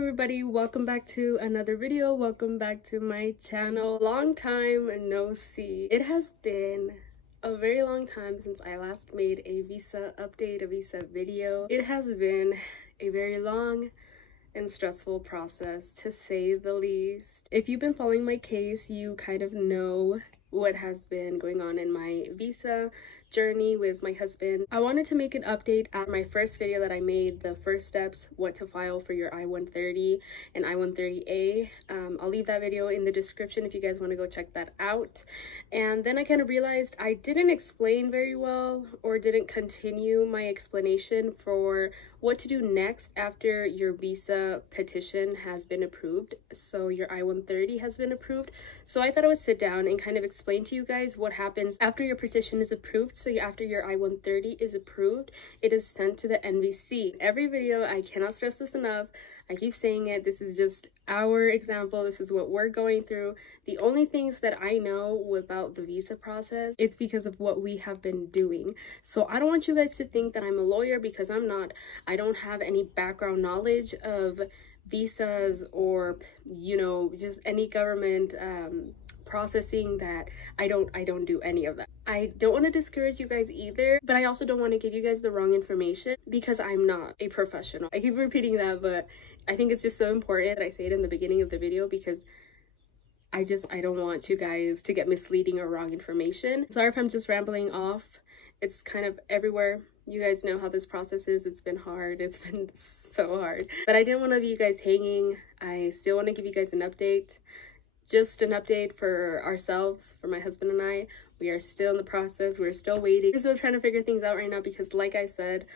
everybody, welcome back to another video. Welcome back to my channel. Long time no see. It has been a very long time since I last made a visa update, a visa video. It has been a very long and stressful process, to say the least. If you've been following my case, you kind of know what has been going on in my visa journey with my husband. I wanted to make an update at my first video that I made, the first steps, what to file for your I-130 and I-130A. I'll leave that video in the description if you guys want to go check that out. And then I kind of realized I didn't explain very well, or didn't continue my explanation for what to do next after your visa petition has been approved. So your I-130 has been approved. So I thought I would sit down and kind of explain to you guys what happens after your petition is approved. So after your I-130 is approved, it is sent to the NVC. Every video, I cannot stress this enough, I keep saying it, this is just our example, this is what we're going through. The only things that I know about the visa process, it's because of what we have been doing. So I don't want you guys to think that I'm a lawyer, because I'm not. I don't have any background knowledge of visas or, you know, just any government processing. That I don't do any of that. I don't want to discourage you guys either, but I also don't want to give you guys the wrong information, because I'm not a professional. I keep repeating that, but I think it's just so important that I say it in the beginning of the video, because I don't want you guys to get misleading or wrong information. Sorry if I'm just rambling off. It's kind of everywhere. You guys know how this process is. It's been hard. It's been so hard. But I didn't want to leave you guys hanging. I still want to give you guys an update. Just an update for ourselves, for my husband and I. We are still in the process. We're still waiting. We're still trying to figure things out right now, because like I said,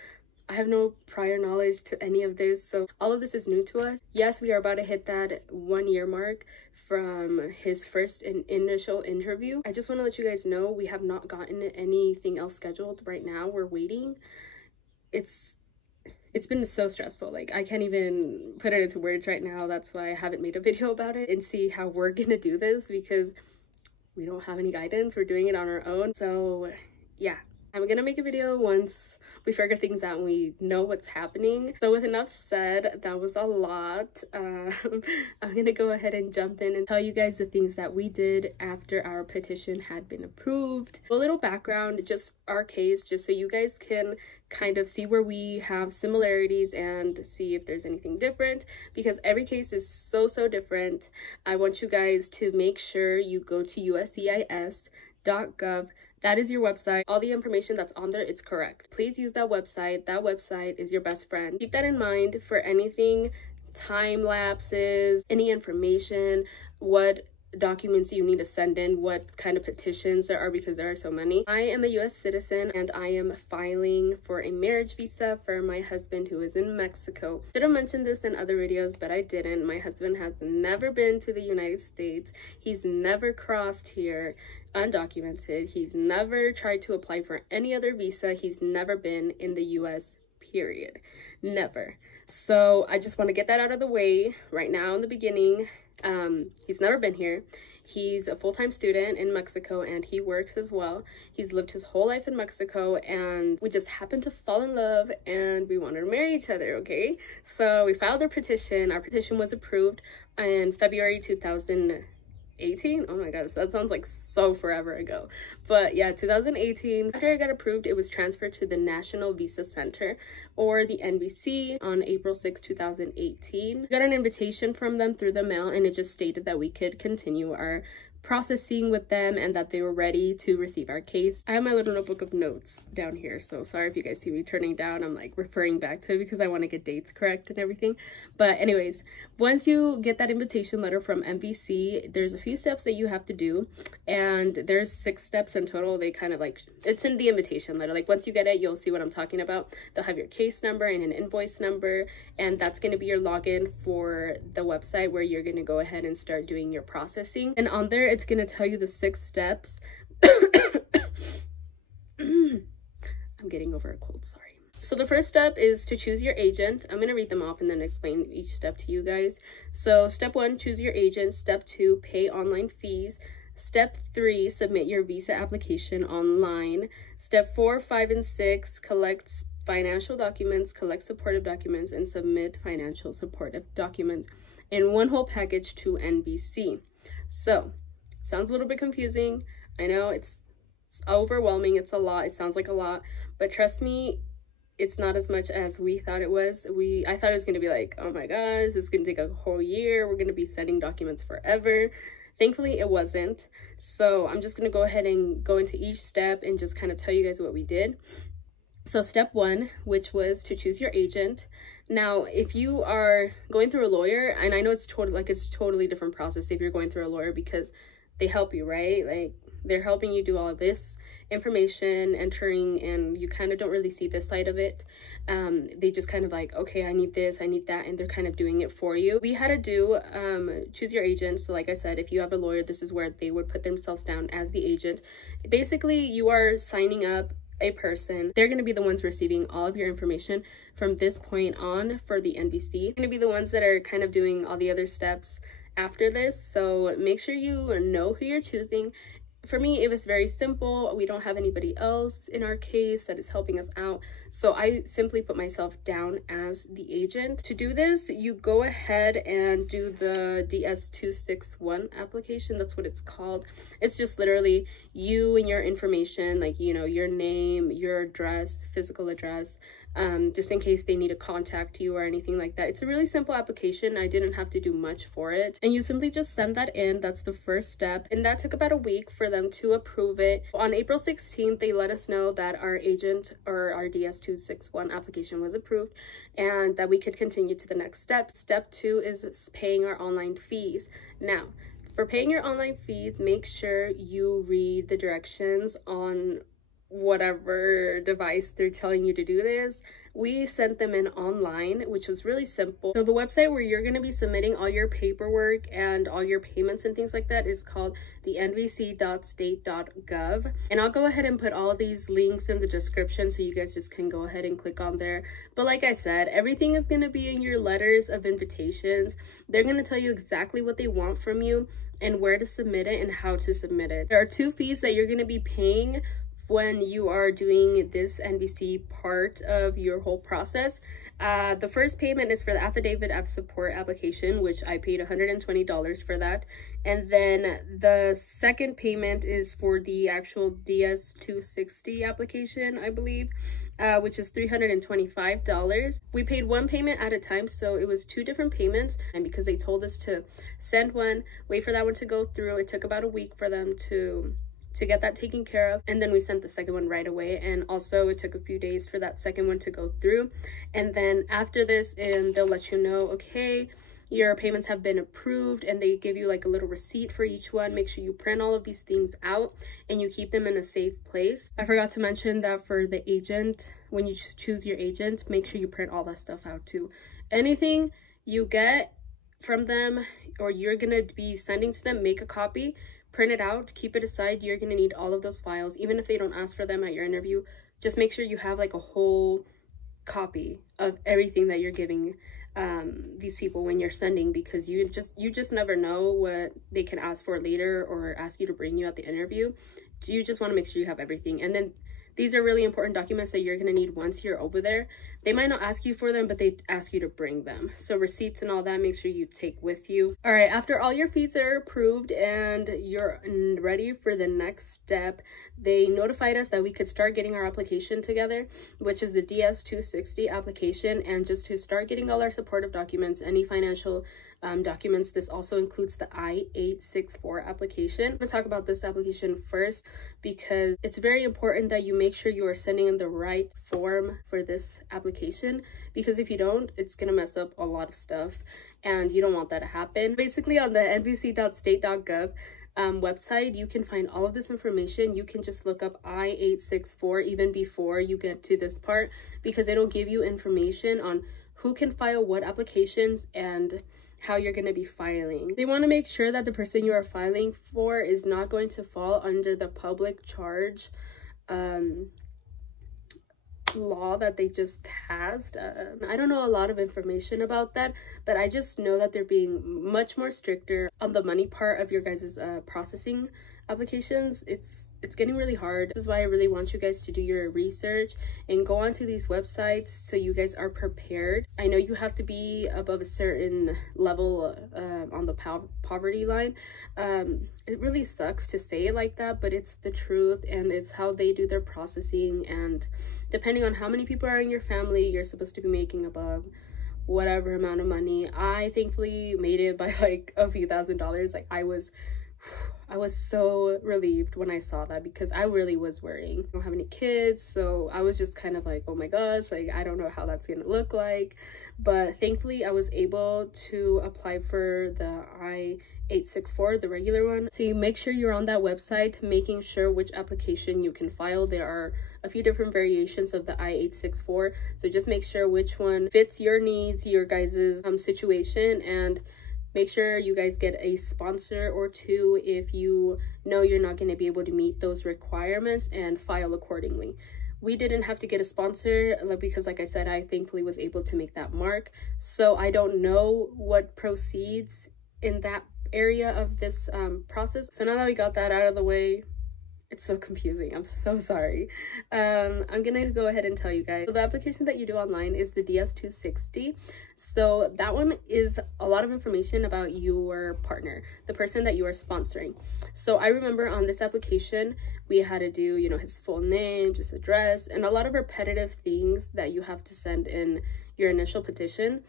I have no prior knowledge to any of this. So all of this is new to us. Yes, we are about to hit that 1 year mark from his first and initial interview. I just want to let you guys know we have not gotten anything else scheduled right now. We're waiting. It's been so stressful. Like, I can't even put it into words right now. That's why I haven't made a video about it and see how we're gonna do this, because we don't have any guidance. We're doing it on our own. So yeah, I'm gonna make a video once we figure things out and we know what's happening. So with enough said, that was a lot. I'm gonna go ahead and jump in and tell you guys the things that we did after our petition had been approved. A little background, just our case, just so you guys can kind of see where we have similarities and see if there's anything different, because every case is so different. I want you guys to make sure you go to USCIS.gov. That is your website. All the information that's on there, it's correct. Please use that website. That website is your best friend. Keep that in mind for anything, time lapses, any information, what documents you need to send in, what kind of petitions there are, because there are so many. I am a US citizen and I am filing for a marriage visa for my husband, who is in Mexico. Should have mentioned this in other videos, but I didn't. My husband has never been to the United States. He's never crossed here undocumented. He's never tried to apply for any other visa. He's never been in the US, period. Never. So I just want to get that out of the way right now in the beginning. He's never been here. He's a full-time student in Mexico and he works as well. He's lived his whole life in Mexico, and we just happened to fall in love and we wanted to marry each other, okay? So we filed our petition. Our petition was approved in February 2018. Oh my gosh, that sounds like so forever ago. But yeah, 2018. After it got approved, it was transferred to the National Visa Center, or the NVC, on April 6, 2018. We got an invitation from them through the mail, and it just stated that we could continue our processing with them and that they were ready to receive our case. I have my little notebook of notes down here, so sorry if you guys see me turning down. I'm like referring back to it because I want to get dates correct and everything. But anyways, once you get that invitation letter from MVC, there's a few steps that you have to do, and there's 6 steps in total. They kind of like, it's in the invitation letter. Like, once you get it, you'll see what I'm talking about. They'll have your case number and an invoice number, and that's going to be your login for the website where you're going to go ahead and start doing your processing. And on there, it's going to tell you the 6 steps. I'm getting over a cold, sorry. So the first step is to choose your agent. I'm going to read them off and then explain each step to you guys. So step 1, choose your agent. Step 2, pay online fees. Step 3, submit your visa application online. Step 4, 5, and 6, collect financial documents, collect supportive documents, and submit financial supportive documents in one whole package to NBC. So, sounds a little bit confusing. I know it's overwhelming. It's a lot. It sounds like a lot, but trust me, it's not as much as we thought it was. I thought it was going to be like, oh my gosh, this is going to take a whole year. We're going to be sending documents forever. Thankfully, it wasn't. So I'm just going to go ahead and go into each step and just kind of tell you guys what we did. So step 1, which was to choose your agent. Now, if you are going through a lawyer, and I know it's totally different process if you're going through a lawyer, because they help you, right? Like, they're helping you do all of this information entering, and you kind of don't really see this side of it. They just kind of like, okay, I need this, I need that, and they're kind of doing it for you. We had to do choose your agent. So like I said, if you have a lawyer, this is where they would put themselves down as the agent. Basically, you are signing up a person. They're going to be the ones receiving all of your information from this point on for the NBC. They're going to be the ones that are kind of doing all the other steps after this. So make sure you know who you're choosing. For me, it was very simple. We don't have anybody else in our case that is helping us out, so I simply put myself down as the agent. To do this, you go ahead and do the DS-261 application. That's what it's called. It's just literally you and your information, like, you know, your name, your address, physical address, just in case they need to contact you or anything like that. It's a really simple application. I didn't have to do much for it, and you simply just send that in. That's the first step, and that took about a week for them to approve it. On April 16th, they let us know that our agent or our DS-261 application was approved and that we could continue to the next step. Step 2 is paying our online fees. Now, for paying your online fees, make sure you read the directions on whatever device they're telling you to do this. We sent them in online, which was really simple. So the website where you're going to be submitting all your paperwork and all your payments and things like that is called the nvc.state.gov, and I'll go ahead and put all of these links in the description so you guys just can go ahead and click on there. But like I said, everything is going to be in your letters of invitations. They're going to tell you exactly what they want from you and where to submit it and how to submit it. There are 2 fees that you're going to be paying when you are doing this NBC part of your whole process. The first payment is for the affidavit of support application, which I paid $120 for that. And then the second payment is for the actual DS-260 application, I believe, which is $325. We paid one payment at a time, so it was 2 different payments. And because they told us to send one, wait for that one to go through, it took about a week for them to get that taken care of, and then we sent the second one right away. And also it took a few days for that second one to go through. And then after this, they'll let you know, okay, your payments have been approved, and they give you like a little receipt for each one. Make sure you print all of these things out and you keep them in a safe place. I forgot to mention that for the agent, when you choose your agent, make sure you print all that stuff out too. Anything you get from them or you're gonna be sending to them, make a copy, print it out, keep it aside. You're going to need all of those files, even if they don't ask for them at your interview. Just make sure you have like a whole copy of everything that you're giving these people when you're sending, because you just never know what they can ask for later or ask you to bring you at the interview. You just want to make sure you have everything. And then these are really important documents that you're going to need once you're over there. They might not ask you for them, but they ask you to bring them. So receipts and all that, make sure you take with you. All right, after all your fees are approved and you're ready for the next step, they notified us that we could start getting our application together, which is the DS-260 application. And just to start getting all our supportive documents, any financial documents, this also includes the I-864 application. I'm going to talk about this application first because it's very important that you make sure you are sending in the right form for this application, because if you don't, it's going to mess up a lot of stuff and you don't want that to happen. Basically, on the nvc.state.gov website, you can find all of this information. You can just look up I-864 even before you get to this part, because it'll give you information on who can file what applications and how you're going to be filing. They want to make sure that the person you are filing for is not going to fall under the public charge law that they just passed. I don't know a lot of information about that, but I just know that they're being much more stricter on the money part of your guys' processing applications, it's getting really hard. This is why I really want you guys to do your research and go onto these websites so you guys are prepared. I know you have to be above a certain level on the poverty line. It really sucks to say it like that, but it's the truth, and it's how they do their processing. And depending on how many people are in your family, you're supposed to be making above whatever amount of money. I thankfully made it by like a few $1,000s. Like I was so relieved when I saw that, because I really was worrying. I don't have any kids, so I was just kind of like, oh my gosh, like I don't know how that's gonna look like. But thankfully I was able to apply for the I-864, the regular one. So you make sure you're on that website, making sure which application you can file. There are a few different variations of the I-864, so just make sure which one fits your needs, your guys' situation, and make sure you guys get a sponsor or two if you know you're not going to be able to meet those requirements, and file accordingly. We didn't have to get a sponsor because, like I said, I thankfully was able to make that mark. So I don't know what proceeds in that area of this process. So now that we got that out of the way, it's so confusing. I'm so sorry. I'm gonna go ahead and tell you guys. So the application that you do online is the DS-260. So that one is a lot of information about your partner, the person that you are sponsoring. So I remember on this application, we had to do, you know, his full name, just address, and a lot of repetitive things that you have to send in your initial petition.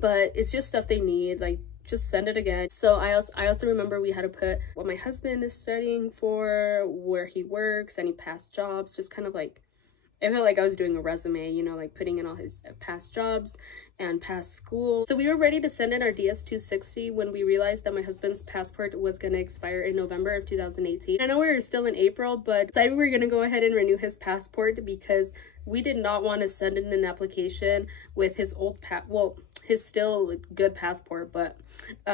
But it's just stuff they need, like just send it again. So I also remember we had to put what my husband is studying for, where he works, any past jobs, just kind of like, I felt like I was doing a resume, you know, like putting in all his past jobs and past school. So we were ready to send in our DS-260 when we realized that my husband's passport was going to expire in November of 2018. I know we were still in April, but decided we were going to go ahead and renew his passport, because we did not want to send in an application with his old his still good passport, but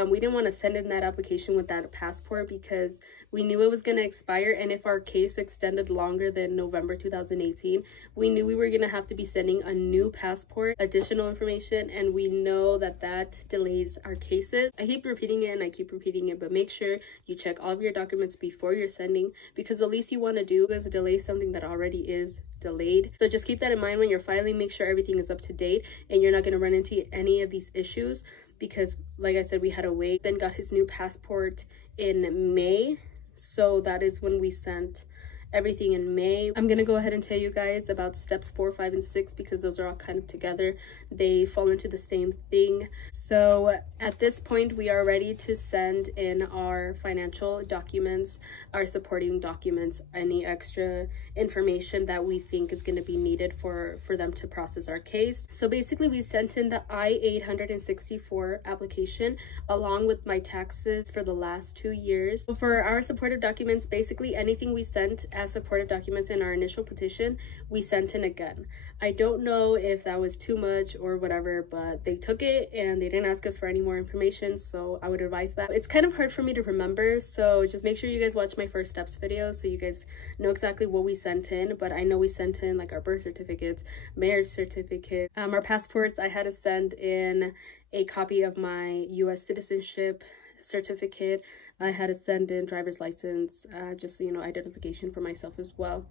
we didn't want to send in that application with that passport because we knew it was going to expire. And if our case extended longer than November 2018, we knew we were going to have to be sending a new passport, additional information, and we know that that delays our cases. I keep repeating it and I keep repeating it, but make sure you check all of your documents before you're sending, because the least you want to do is delay something that already is delayed. So just keep that in mind when you're filing. Make sure everything is up to date and you're not going to run into any of these issues, because like I said, we had to wait. Ben got his new passport in May, so that is when we sent everything in May. I'm gonna go ahead and tell you guys about steps 4, 5, and 6, because those are all kind of together. They fall into the same thing. So at this point, we are ready to send in our financial documents, our supporting documents, any extra information that we think is going to be needed for them to process our case. So basically, we sent in the I-864 application along with my taxes for the last 2 years. So for our supportive documents, basically anything we sent as supportive documents in our initial petition, we sent in again. I don't know if that was too much or whatever, but they took it and they didn't ask us for any more information, so I would advise that. It's kind of hard for me to remember, so just make sure you guys watch my first steps video so you guys know exactly what we sent in. But I know we sent in like our birth certificates, marriage certificate, our passports. I had to send in a copy of my US citizenship certificate. I had to send in driver's license, just, you know, identification for myself as well.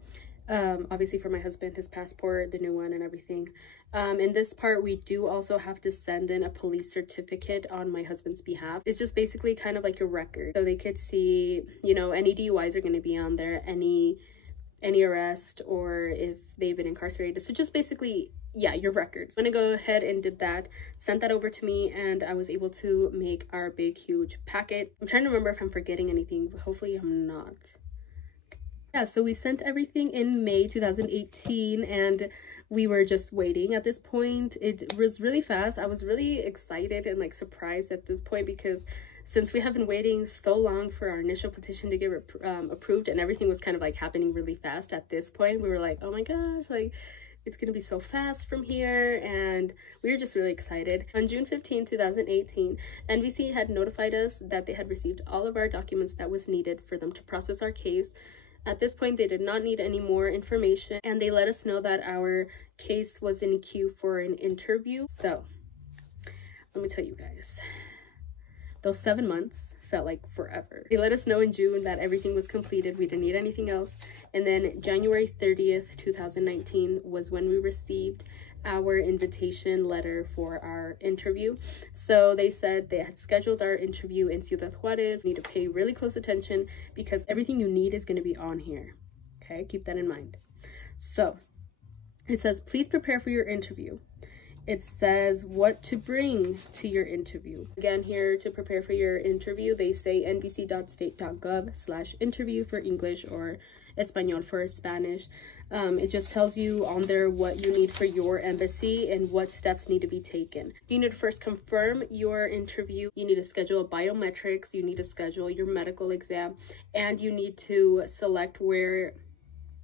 Obviously for my husband, his passport, the new one, and everything. In this part, we do also have to send in a police certificate on my husband's behalf. It's just basically kind of like your record, so they could see, you know, any DUIs are going to be on there, any arrest, or if they've been incarcerated. So just basically, yeah, your records. I'm gonna go ahead and did that, sent that over to me, and I was able to make our big huge packet. I'm trying to remember if I'm forgetting anything, but hopefully I'm not. Yeah, so we sent everything in May 2018 and we were just waiting at this point. It was really fast. I was really excited and like surprised at this point, because since we have been waiting so long for our initial petition to get approved, and everything was kind of like happening really fast at this point, we were like, oh my gosh, like it's gonna be so fast from here, and we were just really excited. On June 15, 2018, NBC had notified us that they had received all of our documents that was needed for them to process our case. At this point, they did not need any more information, and they let us know that our case was in queue for an interview. So let me tell you guys, those 7 months felt like forever. They let us know in June that everything was completed, we didn't need anything else, and then January 30th 2019 was when we received our invitation letter for our interview. So they said they had scheduled our interview in Ciudad Juarez. You need to pay really close attention because everything you need is going to be on here. Okay, keep that in mind. So it says, please prepare for your interview. It says what to bring to your interview. Again, here to prepare for your interview, they say nbc.state.gov/interview for English or Espanol for Spanish. It just tells you on there what you need for your embassy and what steps need to be taken. You need to first confirm your interview. You need to schedule biometrics. You need to schedule your medical exam, and you need to select where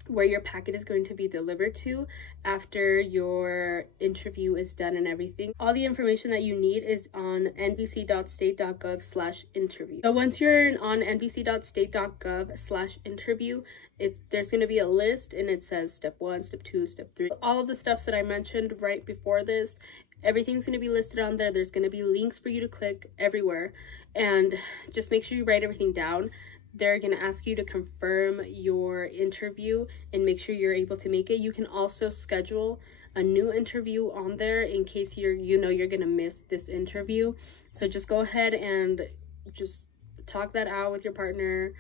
your packet is going to be delivered to after your interview is done and everything. All the information that you need is on nbc.state.gov/interview. So once you're on nbc.state.gov/interview, there's going to be a list and it says step 1, step 2, step 3. All of the steps that I mentioned right before this, everything's going to be listed on there. There's going to be links for you to click everywhere, and just make sure you write everything down. They're going to ask you to confirm your interview and make sure you're able to make it. You can also schedule a new interview on there in case you're going to miss this interview. So just go ahead and just talk that out with your partner.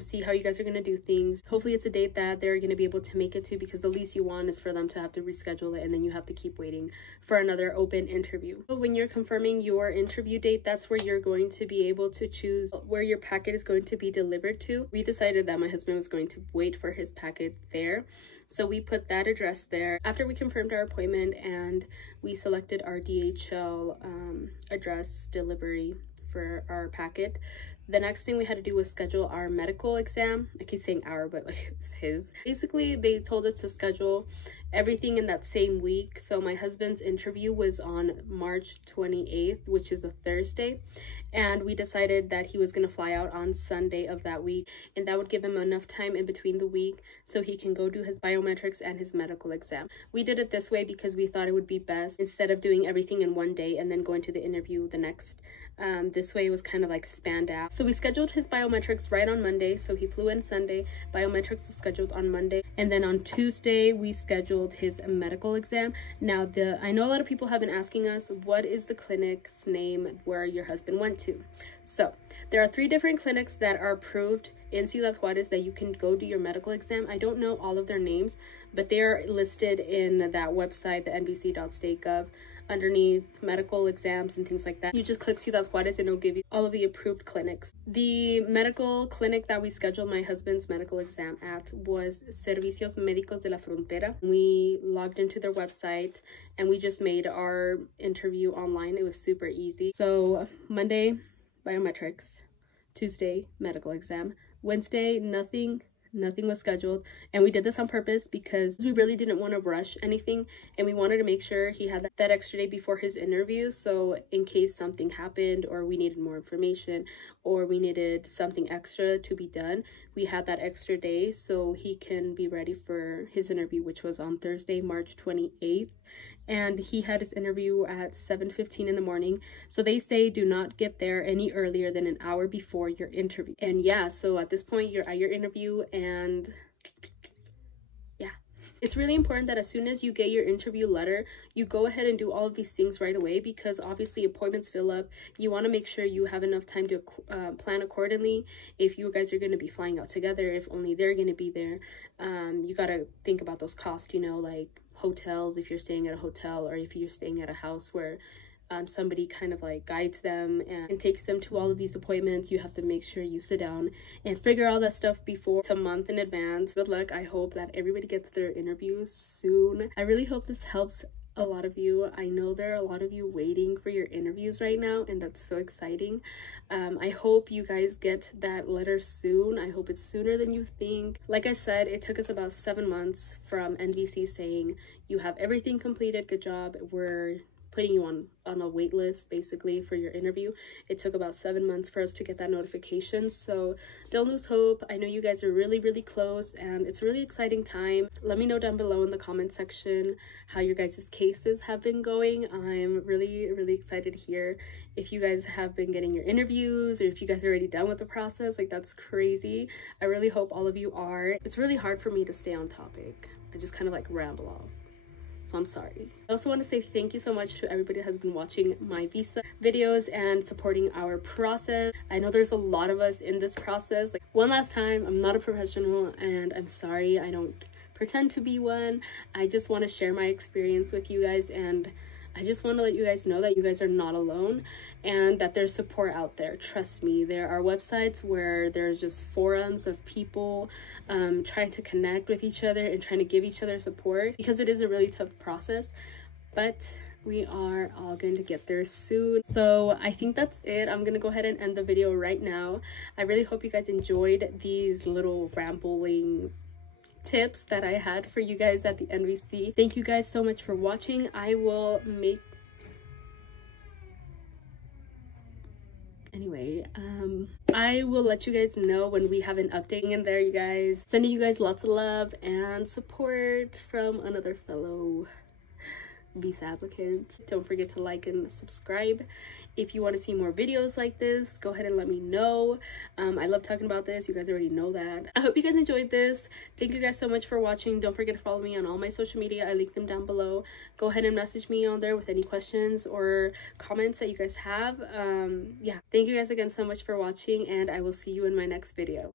See how you guys are going to do things. Hopefully it's a date that they're going to be able to make it to, because the least you want is for them to have to reschedule it and then you have to keep waiting for another open interview. So when you're confirming your interview date, that's where you're going to be able to choose where your packet is going to be delivered to. We decided that my husband was going to wait for his packet there, so we put that address there. After we confirmed our appointment and we selected our DHL address delivery for our packet, the next thing we had to do was schedule our medical exam. I keep saying our, but like it's his. Basically, they told us to schedule everything in that same week. So my husband's interview was on March 28th, which is a Thursday. And we decided that he was going to fly out on Sunday of that week. And that would give him enough time in between the week so he can go do his biometrics and his medical exam. We did it this way because we thought it would be best instead of doing everything in one day and then going to the interview the next. This way it was kind of like spanned out. So we scheduled his biometrics right on Monday. So he flew in Sunday. Biometrics was scheduled on Monday. And then on Tuesday, we scheduled his medical exam. Now, I know a lot of people have been asking us, what is the clinic's name where your husband went to? So there are 3 different clinics that are approved in Ciudad Juarez that you can go do your medical exam. I don't know all of their names, but they are listed in that website, the nbc.state.gov, underneath medical exams and things like that. You just click Ciudad Juarez and it'll give you all of the approved clinics. The medical clinic that we scheduled my husband's medical exam at was Servicios Médicos de la Frontera. We logged into their website and we just made our interview online. It was super easy. So Monday, biometrics. Tuesday, medical exam. Wednesday, nothing was scheduled, and we did this on purpose because we really didn't want to rush anything, and we wanted to make sure he had that extra day before his interview, so in case something happened or we needed more information or we needed something extra to be done, we had that extra day so he can be ready for his interview, which was on Thursday, March 28th. And he had his interview at 7:15 in the morning. So they say do not get there any earlier than an hour before your interview. And yeah, so at this point you're at your interview, and yeah. It's really important that as soon as you get your interview letter, you go ahead and do all of these things right away, because obviously appointments fill up. You want to make sure you have enough time to plan accordingly. If you guys are going to be flying out together, if only they're going to be there, you got to think about those costs, you know, like hotels, if you're staying at a hotel, or if you're staying at a house where somebody kind of like guides them and takes them to all of these appointments. You have to make sure you sit down and figure all that stuff before. It's a month in advance. Good luck. I hope that everybody gets their interviews soon. I really hope this helps a lot of you. I know there are a lot of you waiting for your interviews right now, and that's so exciting. I hope you guys get that letter soon. I hope it's sooner than you think. Like I said, it took us about 7 months from NBC saying you have everything completed, good job, we're putting you on a wait list basically for your interview. It took about 7 months for us to get that notification, so don't lose hope. I know you guys are really close, and it's a really exciting time. Let me know down below in the comment section how your guys' cases have been going. I'm really excited to hear if you guys have been getting your interviews, or if you guys are already done with the process. Like, that's crazy. I really hope all of you are. It's really hard for me to stay on topic. I just kind of like ramble off, so I'm sorry. I also want to say thank you so much to everybody that has been watching my visa videos and supporting our process. I know there's a lot of us in this process. Like, one last time, I'm not a professional, and I'm sorry, I don't pretend to be one. I just want to share my experience with you guys, and I just want to let you guys know that you guys are not alone and that there's support out there. Trust me, there are websites where there's just forums of people trying to connect with each other and trying to give each other support, because it is a really tough process, but we are all going to get there soon. So I think that's it. I'm gonna go ahead and end the video right now. I really hope you guys enjoyed these little rambling tips that I had for you guys at the NVC. Thank you guys so much for watching. I will make I will let you guys know when we have an update in there, you guys. Sending you guys lots of love and support from another fellow visa applicant. Don't forget to like and subscribe. If you want to see more videos like this, go ahead and let me know. I love talking about this. You guys already know that. I hope you guys enjoyed this. Thank you guys so much for watching. Don't forget to follow me on all my social media. I link them down below. Go ahead and message me on there with any questions or comments that you guys have. Yeah, thank you guys again so much for watching, and I will see you in my next video.